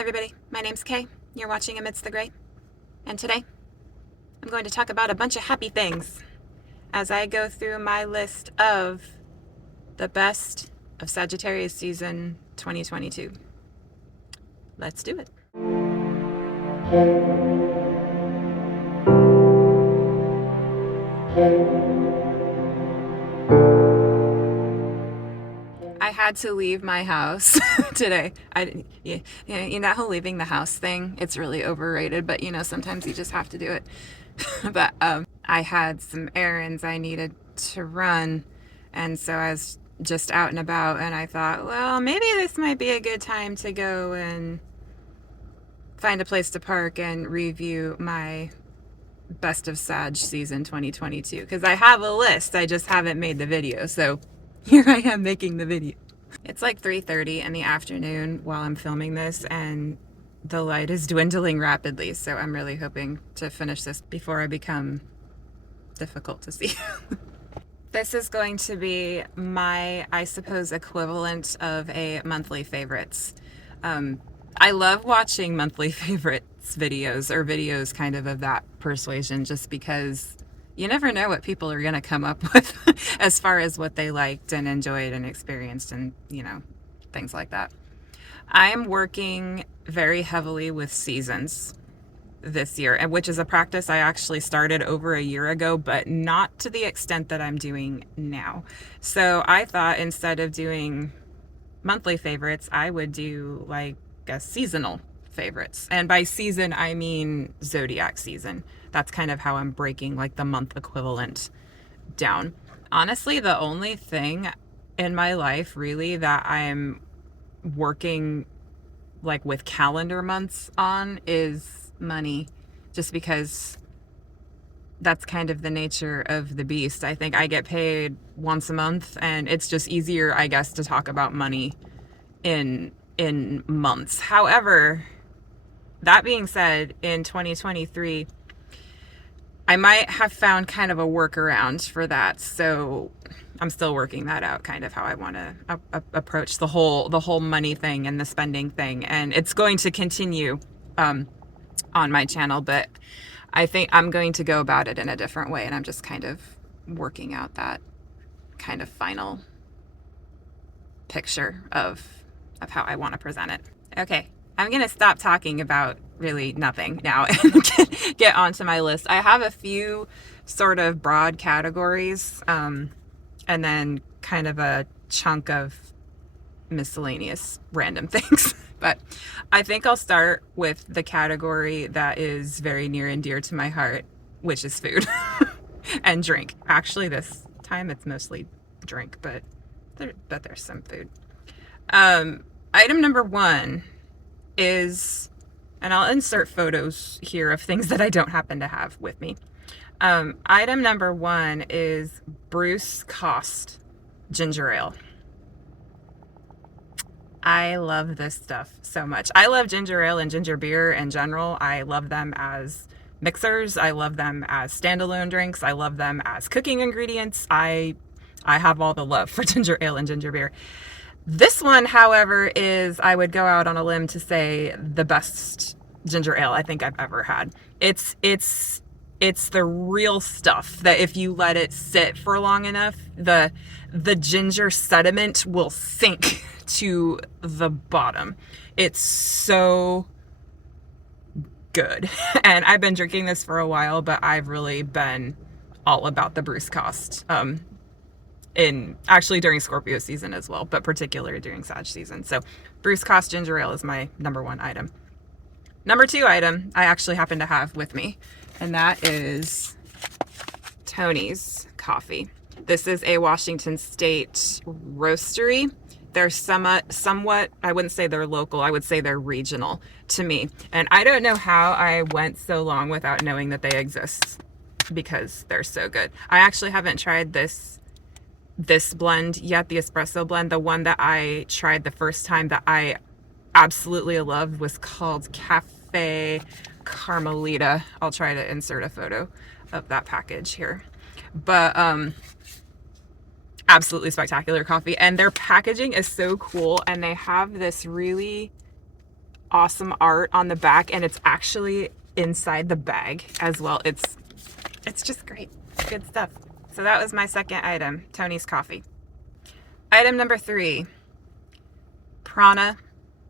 Hi everybody, my name's Kay. You're watching Amidst the Gray. And today, I'm going to talk about a bunch of happy things as I go through my list of the best of Sagittarius season 2022. Let's do it. I had to leave my house today. That whole leaving the house thing, it's really overrated, but sometimes you just have to do it. But I had some errands I needed to run, and so I was just out and about, and I thought, well, maybe this might be a good time to go and find a place to park and review my best of Sag season 2022, because I have a list, I just haven't made the video, so here I am making the video. It's like 3:30 in the afternoon while I'm filming this, and the light is dwindling rapidly, so I'm really hoping to finish this before I become difficult to see. This is going to be my, I suppose, equivalent of a monthly favorites. I love watching monthly favorites videos, or videos kind of that persuasion, just because you never know what people are going to come up with as far as what they liked and enjoyed and experienced, and things like that. I'm working very heavily with seasons this year, and which is a practice I actually started over a year ago, but not to the extent that I'm doing now. So I thought instead of doing monthly favorites, I would do like a seasonal favorites. And by season, I mean zodiac season. That's kind of how I'm breaking like the month equivalent down. Honestly, the only thing in my life really that I'm working like with calendar months on is money, just because that's kind of the nature of the beast. I think I get paid once a month, and it's just easier, I guess, to talk about money in months. However, that being said, in 2023, I might have found kind of a workaround for that. So I'm still working that out, kind of how I want to approach the whole money thing and the spending thing. And it's going to continue on my channel, but I think I'm going to go about it in a different way. And I'm just kind of working out that kind of final picture of how I want to present it. Okay, I'm going to stop talking about really nothing now and get onto my list. I have a few sort of broad categories, and then kind of a chunk of miscellaneous random things. But I think I'll start with the category that is very near and dear to my heart, which is food and drink. Actually, this time it's mostly drink, but there's some food. Item number one is, and I'll insert photos here of things that I don't happen to have with me. Item number one is Bruce Cost ginger ale. I love this stuff so much. I love ginger ale and ginger beer in general. I love them as mixers. I love them as standalone drinks. I love them as cooking ingredients. I have all the love for ginger ale and ginger beer. This one, however, is, I would go out on a limb to say, the best ginger ale I think I've ever had. It's the real stuff that if you let it sit for long enough, the ginger sediment will sink to the bottom. It's so good. And I've been drinking this for a while, but I've really been all about the Bruce Cost. Actually during Scorpio season as well, but particularly during Sag season. So Bruce Cost ginger ale is my number one item. Number two item I actually happen to have with me, and that is Tony's coffee. This is a Washington State roastery. They're somewhat, I wouldn't say they're local, I would say they're regional to me. And I don't know how I went so long without knowing that they exist, because they're so good. I actually haven't tried this blend yet, the espresso blend. The one that I tried the first time that I absolutely loved was called Cafe Carmelita. I'll try to insert a photo of that package here. But absolutely spectacular coffee, and their packaging is so cool, and they have this really awesome art on the back, and it's actually inside the bag as well. It's just great. Good stuff. So that was my second item, Tony's coffee. Item number 3, Prana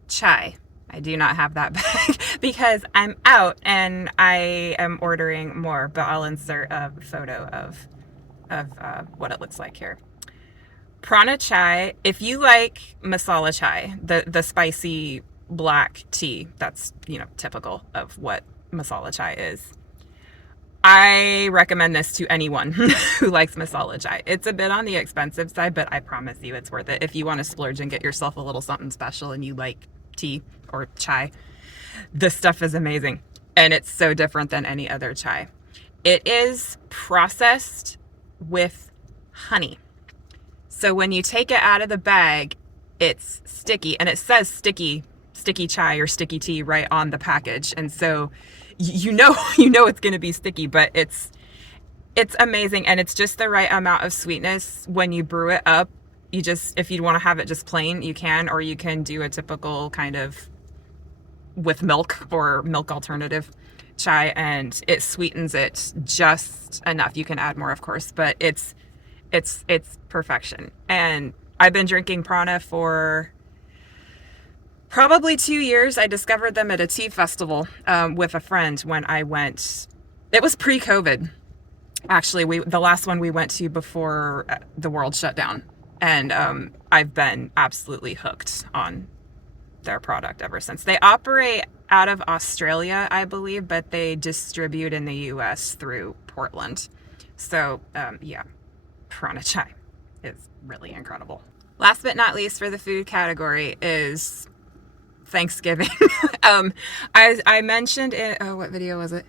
chai. I do not have that bag because I'm out and I am ordering more, but I'll insert a photo of what it looks like here. Prana chai, if you like masala chai, the spicy black tea, that's, typical of what masala chai is. I recommend this to anyone who likes masala chai. It's a bit on the expensive side, but I promise you it's worth it. If you want to splurge and get yourself a little something special and you like tea or chai, this stuff is amazing. And it's so different than any other chai. It is processed with honey. So when you take it out of the bag, it's sticky, and it says sticky chai or sticky tea right on the package. And so you know it's going to be sticky, but it's amazing, and it's just the right amount of sweetness. When you brew it up, if you want to have it just plain, you can, or you can do a typical kind of with milk or milk alternative chai, and it sweetens it just enough. You can add more, of course, but it's perfection. And I've been drinking Prana for probably 2 years. I discovered them at a tea festival with a friend when I went. It was pre-COVID, actually. The last one we went to before the world shut down, and I've been absolutely hooked on their product ever since. They operate out of Australia, I believe, but they distribute in the US through Portland. So yeah, Prana chai is really incredible. Last but not least for the food category is Thanksgiving. I mentioned it. Oh, what video was it?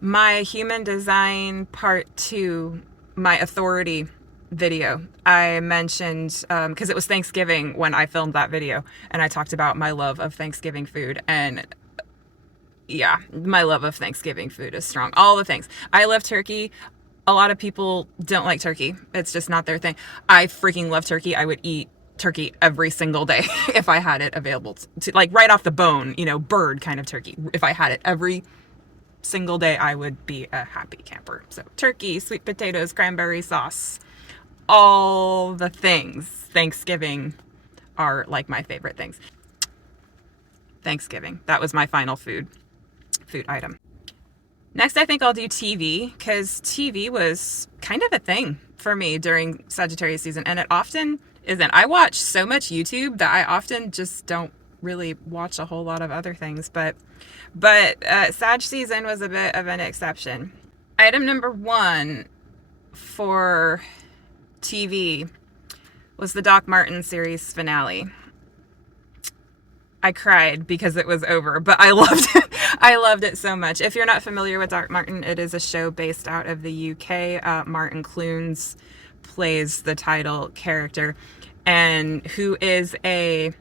My human design part 2, my authority video. I mentioned, because it was Thanksgiving when I filmed that video, and I talked about my love of Thanksgiving food. And yeah, my love of Thanksgiving food is strong. All the things. I love turkey. A lot of people don't like turkey. It's just not their thing. I freaking love turkey. I would eat turkey every single day if I had it available to, like, right off the bone, bird kind of turkey. If I had it every single day, I would be a happy camper. So turkey, sweet potatoes, cranberry sauce, all the things. Thanksgiving are like my favorite things. Thanksgiving. That was my final food item. Next, I think I'll do TV, because TV was kind of a thing for me during Sagittarius season, and it often isn't. I watch so much YouTube that I often just don't really watch a whole lot of other things, but Sag season was a bit of an exception. Item number 1 for TV was the Doc Martin series finale. I cried because it was over, but I loved it. I loved it so much. If you're not familiar with Doc Martin, it is a show based out of the UK. Martin Clunes plays the title character, and who is a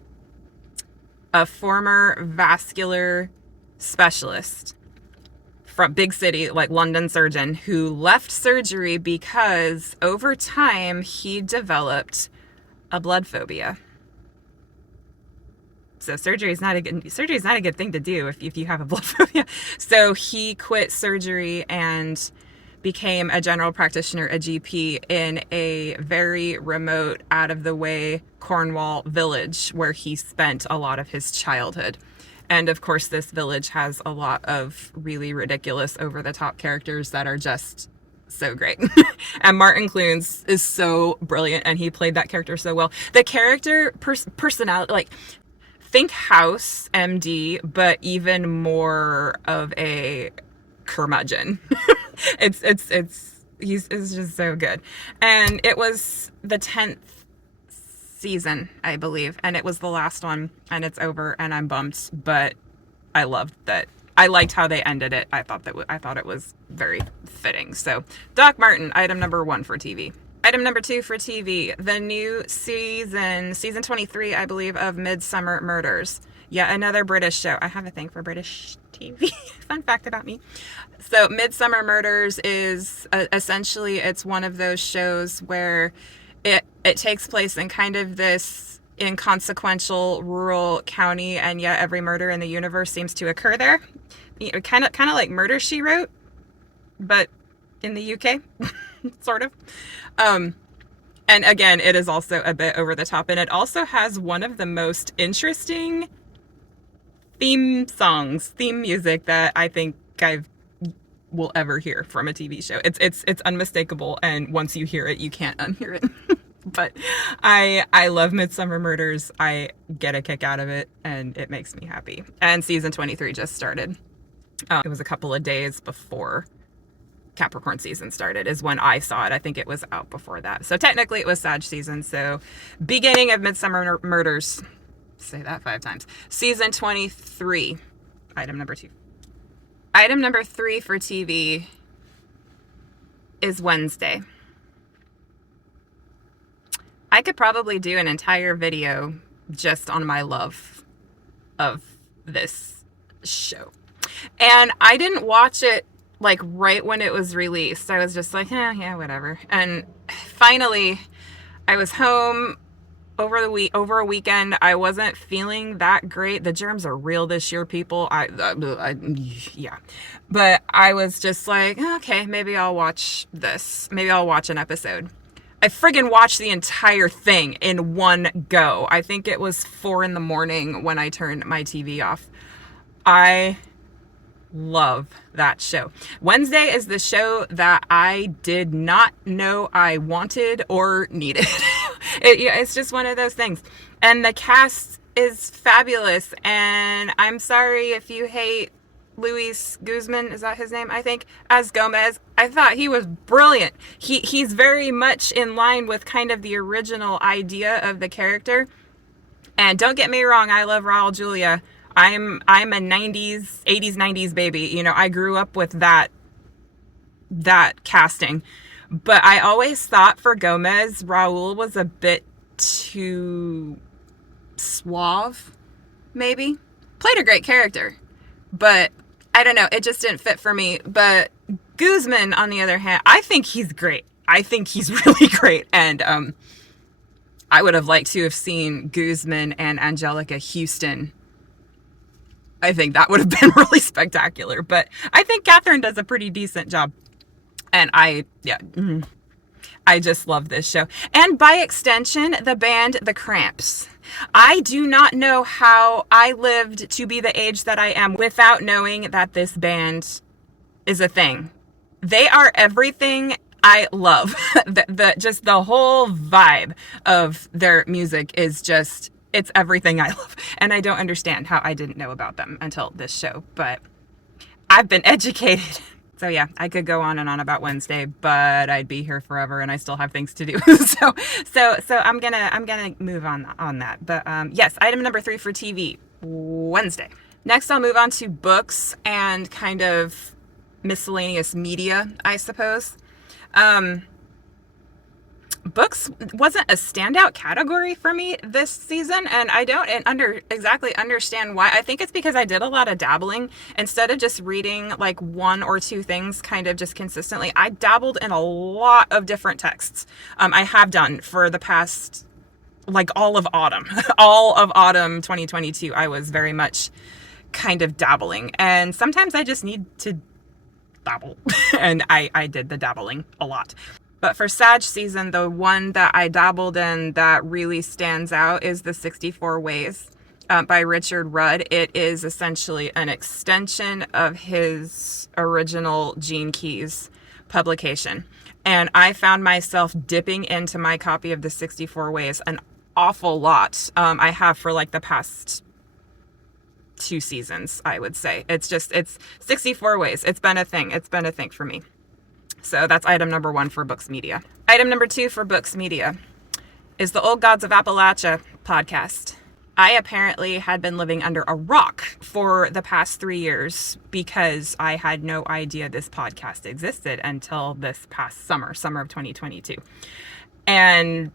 former vascular specialist from big city, like London surgeon, who left surgery because over time he developed a blood phobia. So surgery is not a good thing to do if you have a blood phobia. So he quit surgery and became a general practitioner, a GP, in a very remote, out of the way Cornwall village where he spent a lot of his childhood. And of course, this village has a lot of really ridiculous, over the top characters that are just so great. And Martin Clunes is so brilliant, and he played that character so well. The character personality, like, think House MD, but even more of a curmudgeon. It's just so good. And it was the 10th season, I believe, and it was the last one, and it's over, and I'm bummed, but I loved that. I liked how they ended it. I thought it was very fitting. So Doc Martin, item number 1 for TV. Item number 2 for TV, the new season 23, I believe, of Midsummer Murders. Yet another British show. I have a thing for British TV. Fun fact about me. So Midsummer Murders is essentially, it's one of those shows where it takes place in kind of this inconsequential rural county, and yet every murder in the universe seems to occur there. You know, kind of like Murder, She Wrote, but in the UK, sort of. And again, it is also a bit over the top, and it also has one of the most interesting theme music that I think I will ever hear from a TV show. It's unmistakable, and once you hear it, you can't unhear it. But I love Midsummer Murders. I get a kick out of it, and it makes me happy. And season 23 just started. It was a couple of days before Capricorn season started is when I saw it. I think it was out before that. So technically it was Sag season. So beginning of Midsummer Murders. Say that 5 times. Season 23. Item number 2. Item number 3 for TV is Wednesday. I could probably do an entire video just on my love of this show. And I didn't watch it like right when it was released. I was just like, yeah, whatever. And finally, I was home over a weekend. I wasn't feeling that great. The germs are real this year, people. Yeah. But I was just like, okay, maybe I'll watch this. Maybe I'll watch an episode. I friggin' watched the entire thing in one go. I think it was 4 a.m. when I turned my TV off. I love that show. Wednesday is the show that I did not know I wanted or needed. It's just one of those things. And the cast is fabulous. And I'm sorry if you hate Luis Guzman, is that his name, I think, as Gomez. I thought he was brilliant. He's very much in line with kind of the original idea of the character. And don't get me wrong, I love Raul Julia. I'm a 80s, 90s baby. You know, I grew up with that casting. But I always thought for Gomez, Raul was a bit too suave, maybe. Played a great character. But I don't know, it just didn't fit for me. But Guzman, on the other hand, I think he's great. I think he's really great. And I would have liked to have seen Guzman and Angelica Houston. I think that would have been really spectacular. But I think Catherine does a pretty decent job. And I just love this show. And by extension, the band The Cramps. I do not know how I lived to be the age that I am without knowing that this band is a thing. They are everything I love. Just the whole vibe of their music is just, it's everything I love. And I don't understand how I didn't know about them until this show, but I've been educated. So yeah, I could go on and on about Wednesday, but I'd be here forever and I still have things to do. so I'm gonna move on that. But yes, item number 3 for TV, Wednesday. Next, I'll move on to books and kind of miscellaneous media, I suppose. Books wasn't a standout category for me this season, and I don't exactly understand why. I think it's because I did a lot of dabbling. Instead of just reading like 1 or 2 things kind of just consistently, I dabbled in a lot of different texts. I have done for the past, like all of autumn 2022. I was very much kind of dabbling, and sometimes I just need to dabble. And I did the dabbling a lot. But for Sag season, the one that I dabbled in that really stands out is The 64 Ways by Richard Rudd. It is essentially an extension of his original Gene Keys publication. And I found myself dipping into my copy of The 64 Ways an awful lot. I have for like the past 2 seasons, I would say. It's 64 Ways. It's been a thing. It's been a thing for me. So that's item number 1 for Books Media. Item number 2 for Books Media is the Old Gods of Appalachia podcast. I apparently had been living under a rock for the past 3 years because I had no idea this podcast existed until this past summer of 2022. And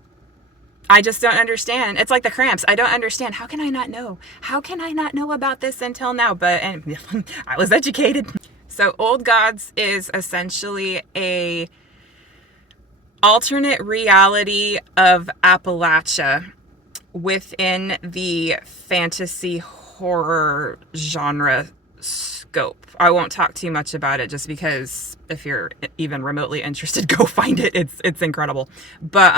I just don't understand. It's like the Cramps. I don't understand. How can I not know? How can I not know about this until now? But I was educated. So Old Gods is essentially a alternate reality of Appalachia. within the fantasy horror genre scope. I won't talk too much about it just because if you're even remotely interested, go find it. It's incredible. But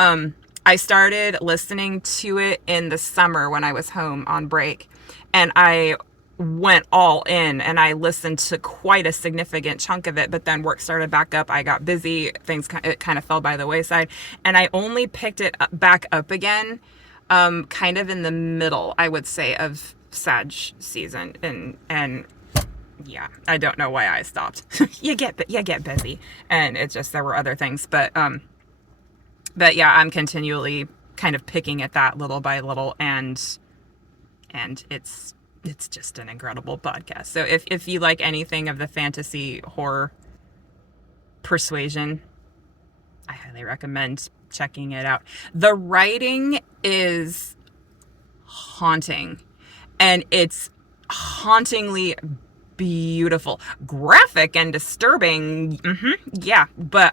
I started listening to it in the summer when I was home on break, and I went all in and I listened to quite a significant chunk of it, but then work started back up. I got busy. It kind of fell by the wayside, and I only picked it back up again kind of in the middle, I would say, of Sag season. And yeah, I don't know why I stopped. you get busy, and it's just there were other things, but yeah, I'm continually kind of picking at that little by little, and it's just an incredible podcast. So if you like anything of the fantasy horror persuasion, I highly recommend checking it out. The writing is haunting, and it's hauntingly beautiful, graphic and disturbing. Yeah, but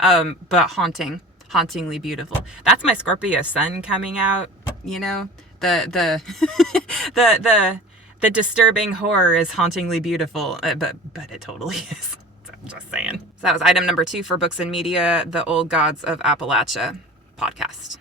hauntingly beautiful. That's my Scorpio sun coming out. You know, the the disturbing horror is hauntingly beautiful, but it totally is. So I'm just saying. So that was item number 2 for books and media, the Old Gods of Appalachia podcast.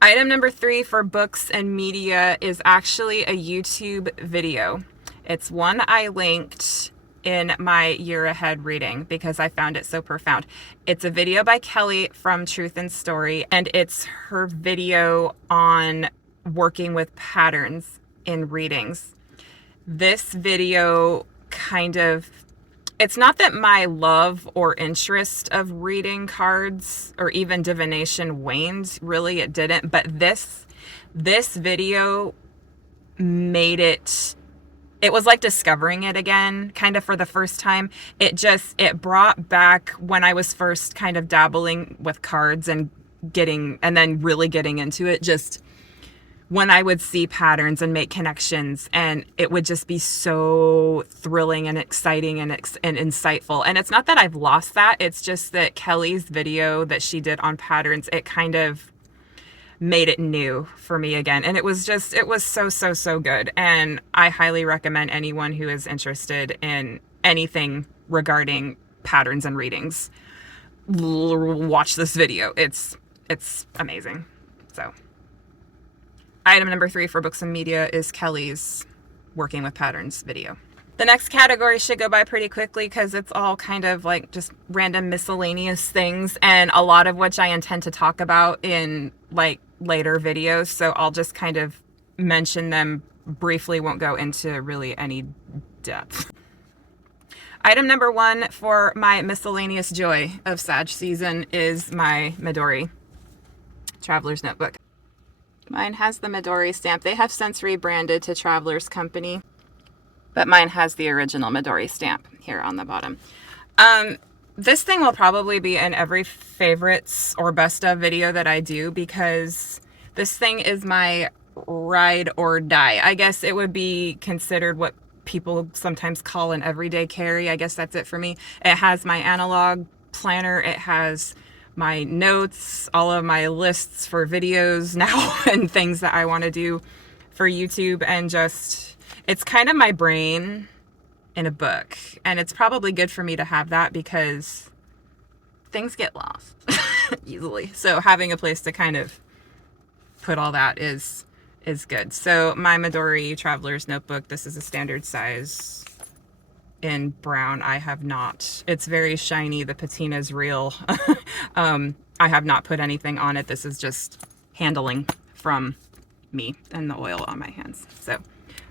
Item number 3 for books and media is actually a YouTube video. It's one I linked in my year ahead reading because I found it so profound. It's a video by Kelly from Truth and Story, and it's her video on working with patterns in readings. This video it's not that my love or interest of reading cards or even divination waned. Really, it didn't. But this video made it was like discovering it again, kind of for the first time. It brought back when I was first kind of dabbling with cards and then really getting into it, just when I would see patterns and make connections, and it would just be so thrilling and exciting and insightful. And it's not that I've lost that. It's just that Kelly's video that she did on patterns, it kind of made it new for me again. And it was so good. And I highly recommend anyone who is interested in anything regarding patterns and readings, watch this video. It's amazing. So item number 3 for books and media is Kelly's Working with Patterns video. The next category should go by pretty quickly because it's all kind of like just random miscellaneous things, and a lot of which I intend to talk about in like later videos. So I'll just kind of mention them briefly, won't go into really any depth. Item number 1 for my miscellaneous joy of Sag season is my Midori Traveler's Notebook. Mine has the Midori stamp. They have since rebranded to Traveler's Company, but mine has the original Midori stamp here on the bottom. This thing will probably be in every favorites or best of video that I do because this thing is my ride or die. I guess it would be considered what people sometimes call an everyday carry. I guess that's it for me. It has my analog planner. It has my notes, all of my lists for videos now and things that I want to do for YouTube, and just, it's kind of my brain in a book. And it's probably good for me to have that because things get lost easily. So having a place to kind of put all that is good. So my Midori Traveler's Notebook, this is a standard size in brown. I have not, it's very shiny. The patina is real. I have not put anything on it. This is just handling from me and the oil on my hands. So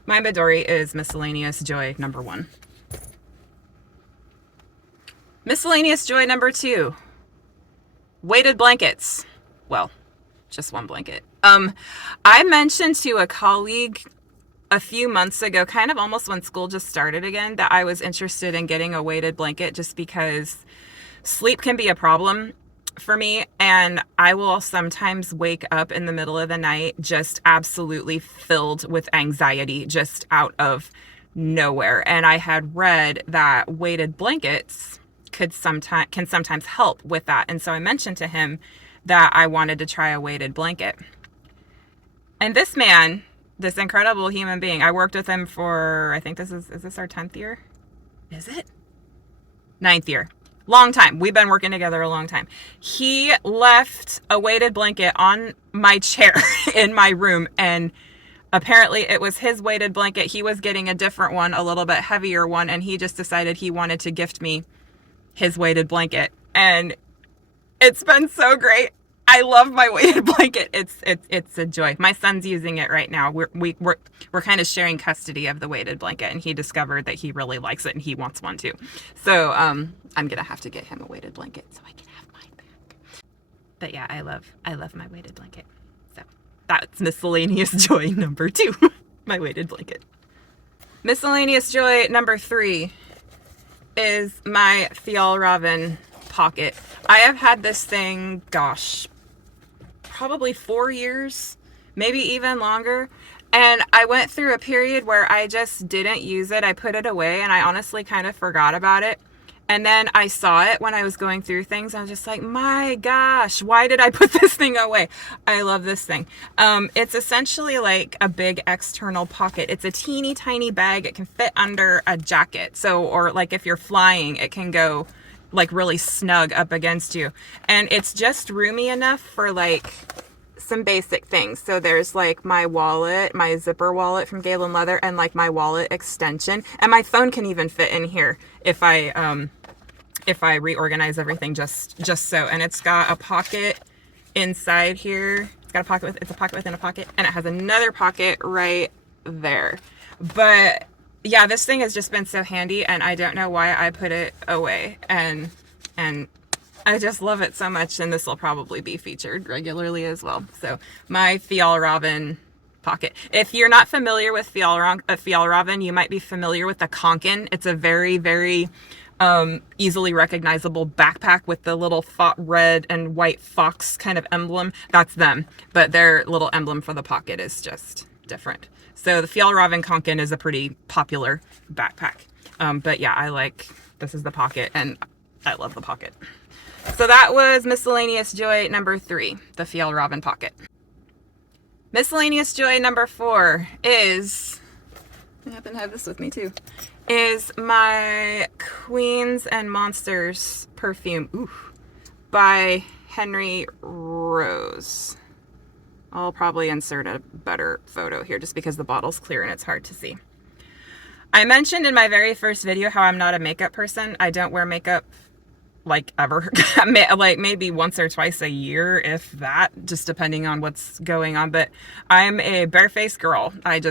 my Midori is miscellaneous joy number 1. Miscellaneous joy number 2, weighted blankets. Well, just one blanket. I mentioned to a colleague a few months ago, kind of almost when school just started again, that I was interested in getting a weighted blanket just because sleep can be a problem for me, and I will sometimes wake up in the middle of the night just absolutely filled with anxiety just out of nowhere. And I had read that weighted blankets can sometimes help with that. And so I mentioned to him that I wanted to try a weighted blanket. And this man, this incredible human being, I worked with him for, I think is this our 10th year? Is it? 9th year. Long time. We've been working together a long time. He left a weighted blanket on my chair in my room, and apparently it was his weighted blanket. He was getting a different one, a little bit heavier one, and he just decided he wanted to gift me his weighted blanket. And it's been so great. I love my weighted blanket. It's a joy. My son's using it right now. We're kind of sharing custody of the weighted blanket, and he discovered that he really likes it and he wants one too. So I'm gonna have to get him a weighted blanket so I can have mine back. But yeah, I love my weighted blanket. So that's miscellaneous joy number 2, my weighted blanket. Miscellaneous joy number 3 is my Fjallraven pocket. I have had this thing, gosh, probably 4 years, maybe even longer. And I went through a period where I just didn't use it. I put it away and I honestly kind of forgot about it. And then I saw it when I was going through things. I was just like, my gosh, why did I put this thing away? I love this thing. It's essentially like a big external pocket. It's a teeny tiny bag. It can fit under a jacket. So, or like if you're flying, it can go like really snug up against you. And it's just roomy enough for like some basic things. So there's like my wallet, my zipper wallet from Galen Leather, and like my wallet extension. And my phone can even fit in here if I reorganize everything just so. And it's got a pocket inside here. It's got a pocket it's a pocket within a pocket, and it has another pocket right there. But yeah, this thing has just been so handy, and I don't know why I put it away, and I just love it so much, and this will probably be featured regularly as well. So my Fjallraven pocket. If you're not familiar with Fjallraven, you might be familiar with the Konkin. It's a very, very easily recognizable backpack with the little red and white fox kind of emblem. That's them, but their little emblem for the pocket is just different. So the Fjallraven Konkin is a pretty popular backpack. But yeah, this is the pocket, and I love the pocket. So that was miscellaneous joy number 3, the Fjallraven pocket. Miscellaneous joy number 4 is, I happen to have this with me too, is my Queens and Monsters perfume by Henry Rose. I'll probably insert a better photo here just because the bottle's clear and it's hard to see. I mentioned in my very first video how I'm not a makeup person. I don't wear makeup like ever. Like maybe once or twice a year, if that, just depending on what's going on. But I'm a barefaced girl. And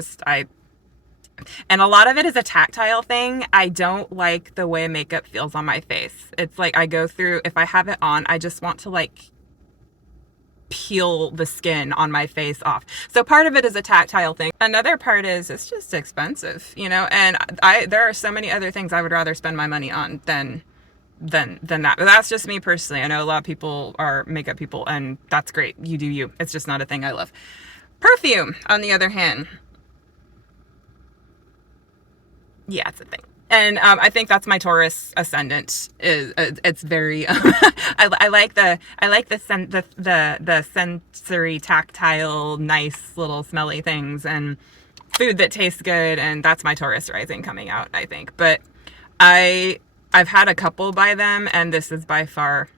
a lot of it is a tactile thing. I don't like the way makeup feels on my face. It's like I go through, if I have it on, I just want to like peel the skin on my face off. So part of it is a tactile thing. Another part is it's just expensive, you know, and there are so many other things I would rather spend my money on than that. But that's just me personally. I know a lot of people are makeup people, and that's great. You do you. It's just not a thing I love. Perfume, on the other hand. Yeah, it's a thing. And I think that's my Taurus ascendant. It's very I like the sensory, tactile, nice little smelly things and food that tastes good, and that's my Taurus rising coming out, I think. But I've had a couple by them, and this is by far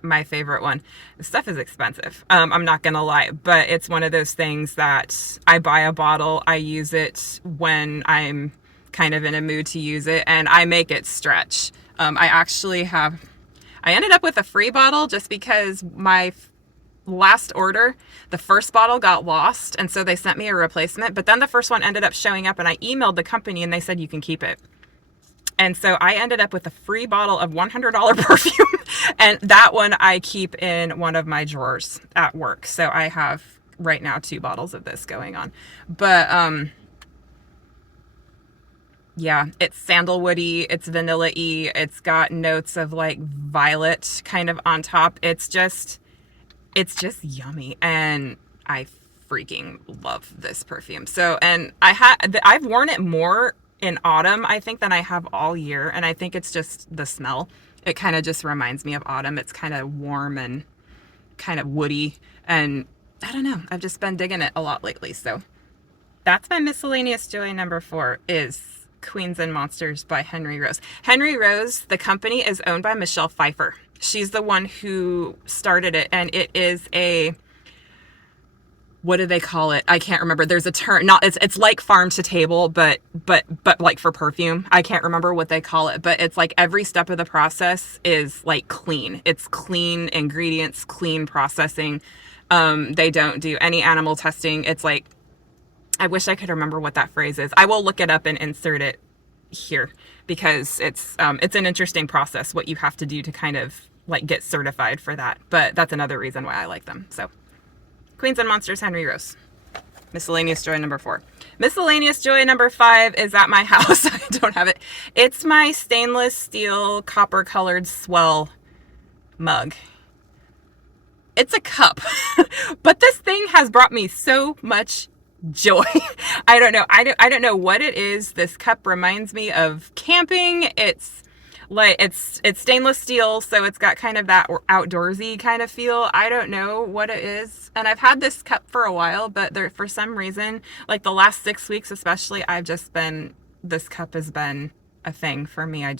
my favorite one. The stuff is expensive. I'm not gonna lie, but it's one of those things that I buy a bottle, I use it when I'm kind of in a mood to use it, and I make it stretch. I ended up with a free bottle just because my last order, the first bottle got lost, and so they sent me a replacement, but then the first one ended up showing up, and I emailed the company and they said you can keep it. And so I ended up with a free bottle of $100 perfume, and that one I keep in one of my drawers at work. So I have right now 2 bottles of this going on. But yeah, it's sandalwoody, it's vanilla-y, it's got notes of like violet kind of on top. It's just yummy, and I freaking love this perfume. So, and I've worn it more in autumn, I think, than I have all year, and I think it's just the smell. It kind of just reminds me of autumn. It's kind of warm and kind of woody, and I don't know. I've just been digging it a lot lately. So that's my miscellaneous joy number 4 is Queens and Monsters by Henry Rose. Henry Rose, the company is owned by Michelle Pfeiffer. She's the one who started it, and it is a, what do they call it? I can't remember. There's a term, not, it's like farm to table, but like for perfume. I can't remember what they call it, but it's like every step of the process is like clean. It's clean ingredients, clean processing. They don't do any animal testing. It's like, I wish I could remember what that phrase is. I will look it up and insert it here because it's an interesting process, what you have to do to kind of like get certified for that. But that's another reason why I like them. So Queens and Monsters, Henry Rose. Miscellaneous joy number 4. Miscellaneous joy number 5 is at my house. I don't have it. It's my stainless steel copper colored swell mug. It's a cup, but this thing has brought me so much joy. I don't know. I don't know what it is. This cup reminds me of camping. It's like, it's stainless steel, so it's got kind of that outdoorsy kind of feel. I don't know what it is. And I've had this cup for a while, but for some reason, like the last 6 weeks especially, this cup has been a thing for me. I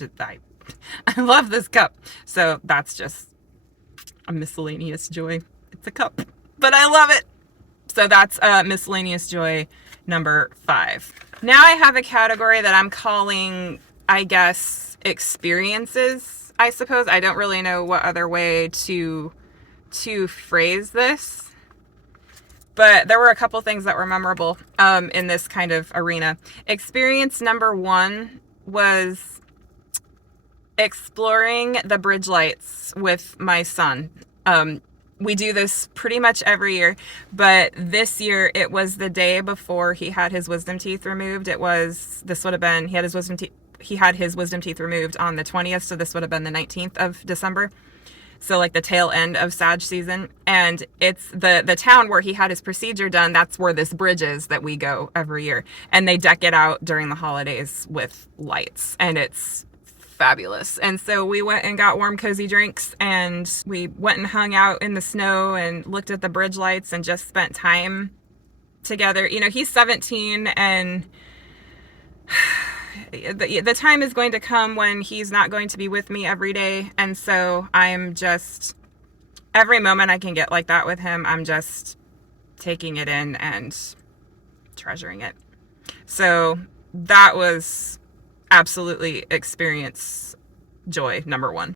love this cup. So that's just a miscellaneous joy. It's a cup, but I love it. So that's miscellaneous joy number 5. Now I have a category that I'm calling, I guess, experiences, I suppose. I don't really know what other way to phrase this, but there were a couple things that were memorable in this kind of arena. Experience number 1 was exploring the bridge lights with my son. We do this pretty much every year, but this year it was the day before he had his wisdom teeth removed. He had his wisdom teeth removed on the 20th, so this would have been the 19th of December. So like the tail end of Sag season. And it's the town where he had his procedure done. That's where this bridge is that we go every year. And they deck it out during the holidays with lights. And it's fabulous. And so we went and got warm, cozy drinks, and we went and hung out in the snow and looked at the bridge lights and just spent time together. You know, he's 17, and the time is going to come when he's not going to be with me every day. And so I'm just, every moment I can get like that with him, I'm just taking it in and treasuring it. So that was absolutely experience joy number 1.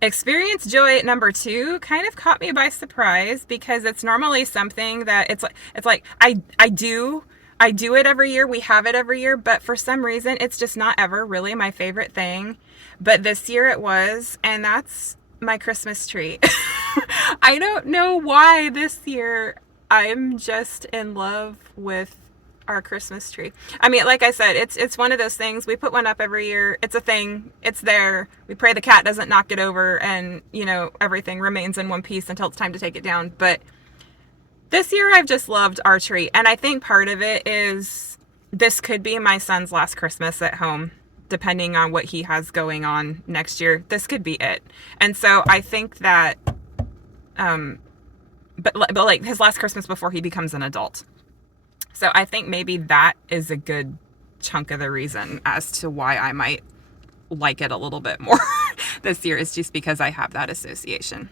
Experience joy number 2 kind of caught me by surprise because it's normally something that it's like I do it every year. We have it every year, but for some reason it's just not ever really my favorite thing. But this year it was, and that's my Christmas tree. I don't know why this year I'm just in love with our Christmas tree. I mean, like I said, it's one of those things. We put one up every year. It's a thing. It's there. We pray the cat doesn't knock it over, and everything remains in one piece until it's time to take it down. But this year I've just loved our tree. And I think part of it is this could be my son's last Christmas at home, depending on what he has going on next year. This could be it. And so I think that, but like his last Christmas before he becomes an adult. So I think maybe that is a good chunk of the reason as to why I might like it a little bit more this year, is just because I have that association.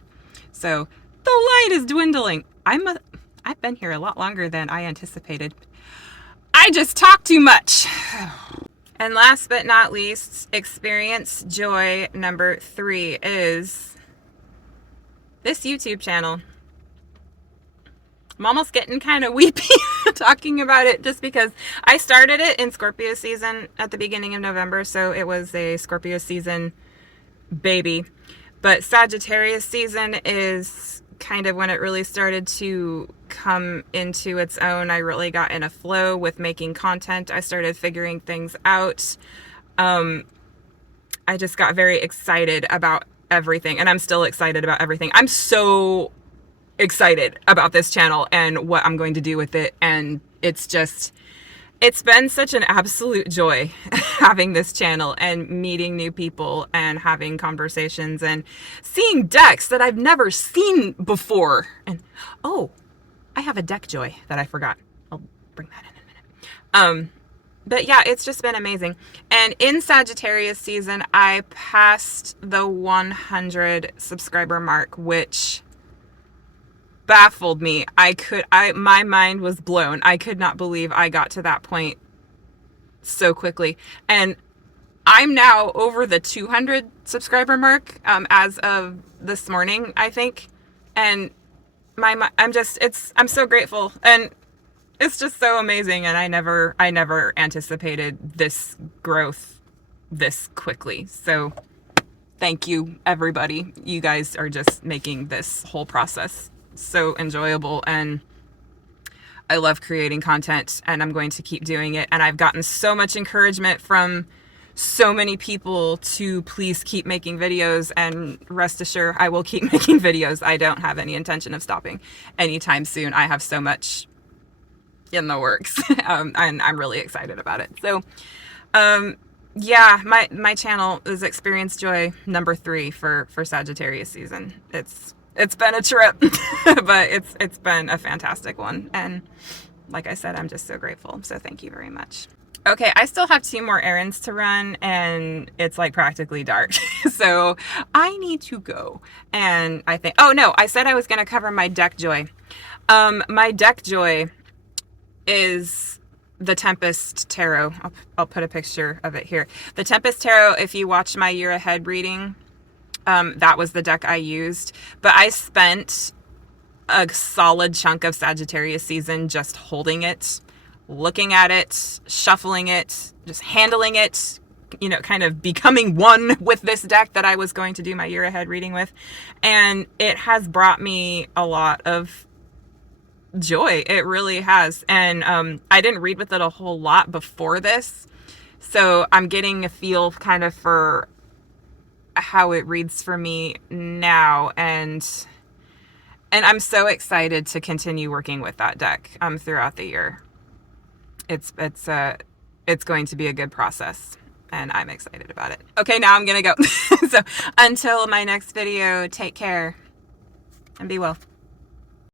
So the light is dwindling. I've been here a lot longer than I anticipated. I just talk too much. And last but not least, experience joy number 3 is this YouTube channel. I'm almost getting kind of weepy talking about it, just because I started it in Scorpio season at the beginning of November, so it was a Scorpio season baby. But Sagittarius season is kind of when it really started to come into its own. I really got in a flow with making content. I started figuring things out. I just got very excited about everything, and I'm still excited about everything. I'm so excited about this channel and what I'm going to do with it, and it's been such an absolute joy having this channel and meeting new people and having conversations and seeing decks that I've never seen before. And oh, I have a deck joy that I forgot. I'll bring that in a minute. But yeah, it's just been amazing. And in Sagittarius season, I passed the 100 subscriber mark, which baffled me. My mind was blown. I could not believe I got to that point so quickly. And I'm now over the 200 subscriber mark, as of this morning, I think. And I'm so grateful. And it's just so amazing, and I never anticipated this growth this quickly. So thank you, everybody. You guys are just making this whole process so enjoyable, and I love creating content, and I'm going to keep doing it. And I've gotten so much encouragement from so many people to please keep making videos, and rest assured I will keep making videos. I don't have any intention of stopping anytime soon. I have so much in the works, and I'm really excited about it. So yeah, my channel is Experience Joy number 3 for Sagittarius season. It's been a trip, but it's been a fantastic one, and like I said, I'm just so grateful. So thank you very much. Okay, I still have 2 more errands to run, and it's like practically dark. So I need to go. And I think, oh no, I said I was going to cover my deck joy. My deck joy is the Tempest Tarot. I'll put a picture of it here. The Tempest Tarot, if you watch my year ahead reading, that was the deck I used. But I spent a solid chunk of Sagittarius season just holding it, looking at it, shuffling it, just handling it, you know, kind of becoming one with this deck that I was going to do my year ahead reading with. And it has brought me a lot of joy. It really has. And I didn't read with it a whole lot before this, so I'm getting a feel kind of for how it reads for me now, and I'm so excited to continue working with that deck throughout the year. It's going to be a good process, and I'm excited about it. Okay, now I'm gonna go. So until my next video, take care and be well.